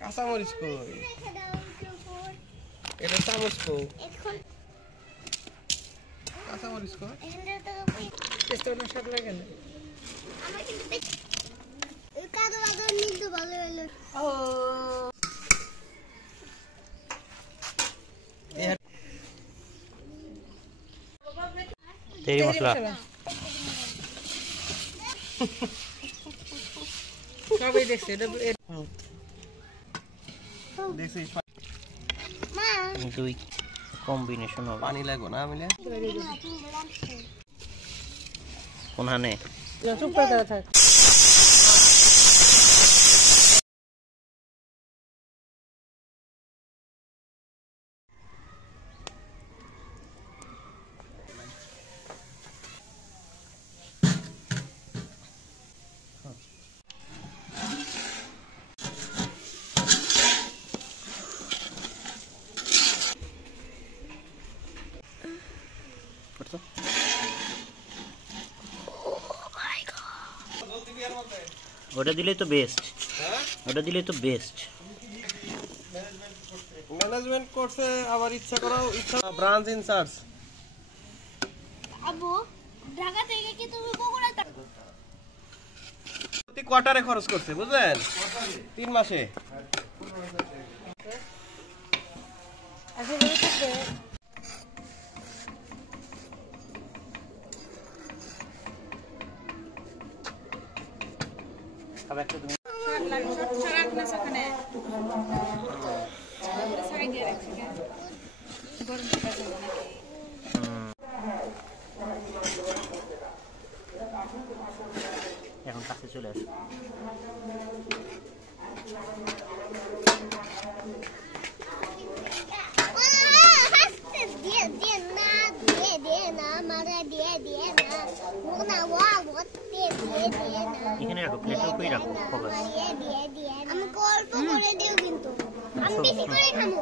কাঁচামরিচ কই? এটা চামচ কই? কাঁচামরিচ কই? টেস্টটা না স্বাদ লাগে না। আমার কিন্তু এই কাদো কাদো নিতে ভালো হলো। ও তেরি মশলা সবই দেখছে এটা দেখছিস মা দুই কম্বিনেশন হবে পানি লাগবে না মিলে? কোনখানে চুপ করে দাঁড়া থাক। ওটা দিলেই তো বেস্ট, ওটা দিলেই তো বেস্ট। ম্যানেজমেন্ট করছে আবার ইচ্ছা করাও ইচ্ছা ব্রাঞ্চ ইনচার্জ। আব্বু ঢাকা থেকে কি তুমি বগুড়া প্রতি কোয়ার্টারে খরচ করছে বুঝলেন? 3 মাসে। আসলে থাকবে খাবে একটা তুমি এখন কাছে চলে আসো। এখানে রাখো, প্লেটের উপরেই রাখো ফোকাস। আমি অল্প করে দিও কিন্তু আমি বেশি করে খাবো।